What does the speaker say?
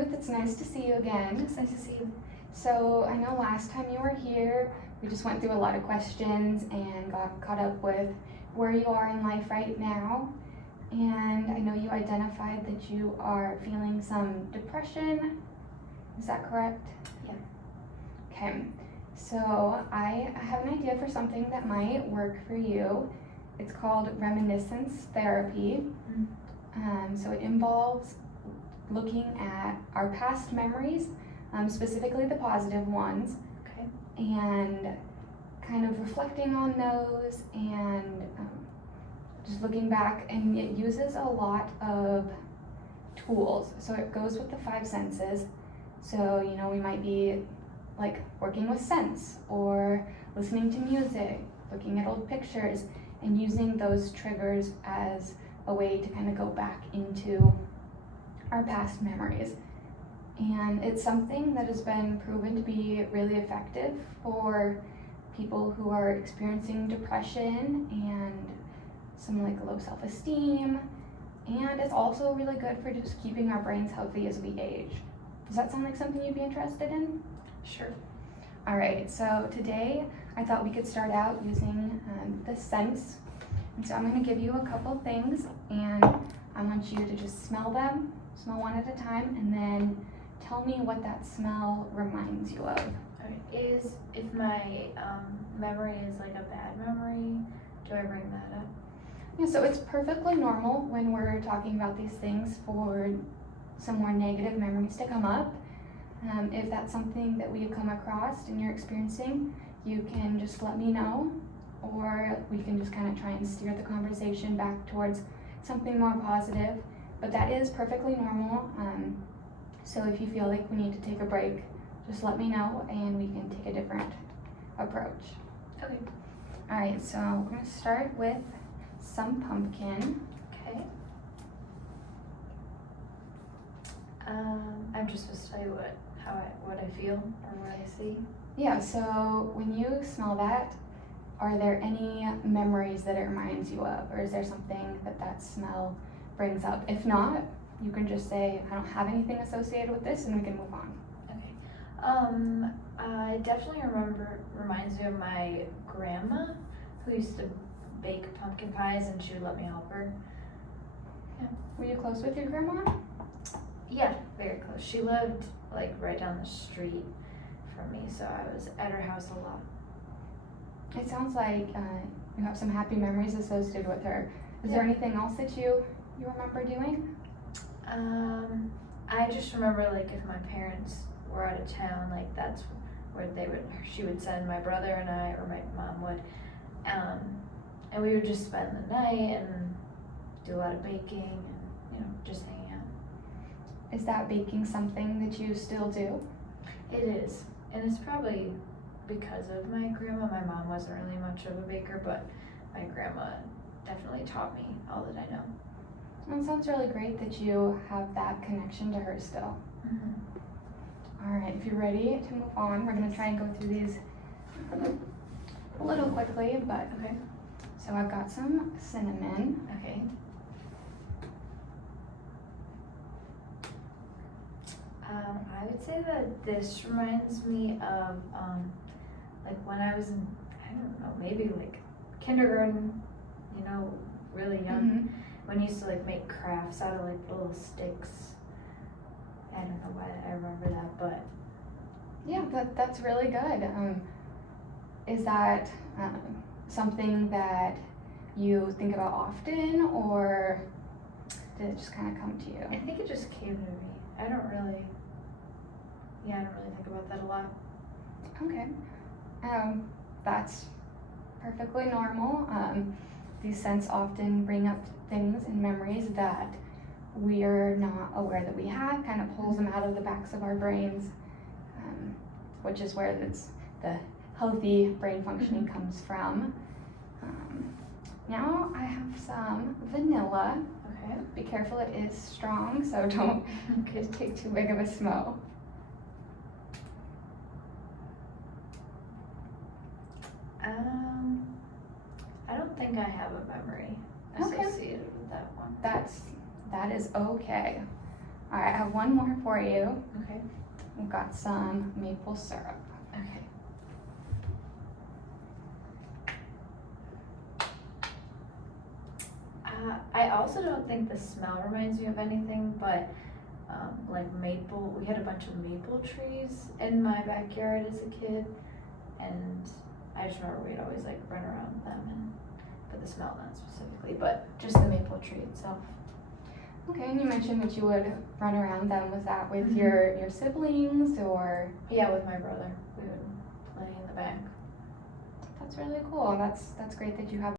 Ruth. It's nice to see you again. It's nice to see you. So I know last time you were here, we just went through a lot of questions and got caught up with where you are in life right now. And I know you identified that you are feeling some depression. Is that correct? Yeah. Okay. So I have an idea for something that might work for you. It's called Reminiscence therapy. So it involves looking at our past memories, specifically the positive ones, Okay. and kind of reflecting on those and just looking back. And it uses a lot of tools. So it goes with the five senses. So, you know, we might be like working with scents or listening to music, looking at old pictures, and using those triggers as a way to kind of go back into our past memories. And it's something that has been proven to be really effective for people who are experiencing depression and some like low self-esteem. And it's also really good for just keeping our brains healthy as we age. Does that sound like something you'd be interested in? Sure. All right, so today I thought we could start out using the scents. And so I'm going to give you a couple things, and I want you to just smell them, smell one at a time, and then tell me what that smell reminds you of. Alright. If my memory is like a bad memory, do I bring that up? Yeah, so it's perfectly normal when we're talking about these things for some more negative memories to come up. If that's something that we have come across and you're experiencing, you can just let me know, or we can just kind of try and steer the conversation back towards something more positive. But that is perfectly normal. So if you feel like we need to take a break, just let me know and we can take a different approach. Okay. All right, so we're going to start with some pumpkin. Okay. I'm just supposed to tell you what I feel or what I see. Yeah, so when you smell that, are there any memories that it reminds you of, or is there something that smell brings up? If not, you can just say, I don't have anything associated with this, and we can move on. Okay. I definitely reminds me of my grandma, who used to bake pumpkin pies, and she would let me help her. Yeah. Were you close with your grandma? Yeah, very close. She lived like right down the street from me, so I was at her house a lot. It sounds like you have some happy memories associated with her. Is there anything else that you remember doing? I just remember like if my parents were out of town, like that's where she would send my brother and I, or my mom would, and we would just spend the night and do a lot of baking and just hanging out. Is that baking something that you still do? It is, and it's probably because of my grandma. My mom wasn't really much of a baker, but my grandma definitely taught me all that I know. Well, it sounds really great that you have that connection to her still. Mm-hmm. All right, if you're ready to move on, we're going to try and go through these a little quickly, but Okay. So I've got some cinnamon. Okay. I would say that this reminds me of like when I was in, I don't know, maybe like kindergarten, really young, when you used to like make crafts out of like little sticks. I don't know why I remember that, but Yeah, that's really good. Is that something that you think about often, or did it just kind of come to you? I think it just came to me. I don't really think about that a lot. Okay. That's perfectly normal. These scents often bring up things and memories that we're not aware that we have, kind of pulls them out of the backs of our brains, which is where the healthy brain functioning comes from. Now I have some vanilla. Okay. Be careful, it is strong, so don't take too big of a smell. I don't think I have a memory associated with that one. That is okay. Alright, I have one more for you. Okay. We've got some maple syrup. Okay. I also don't think the smell reminds me of anything, but like maple, we had a bunch of maple trees in my backyard as a kid, and I just remember we'd always like run around them, but the smell not specifically, but just the maple tree itself. Okay, and you mentioned that you would run around them. Was that with Mhm. your siblings or? Yeah, with my brother, we would play in the back. That's really cool. That's great that you have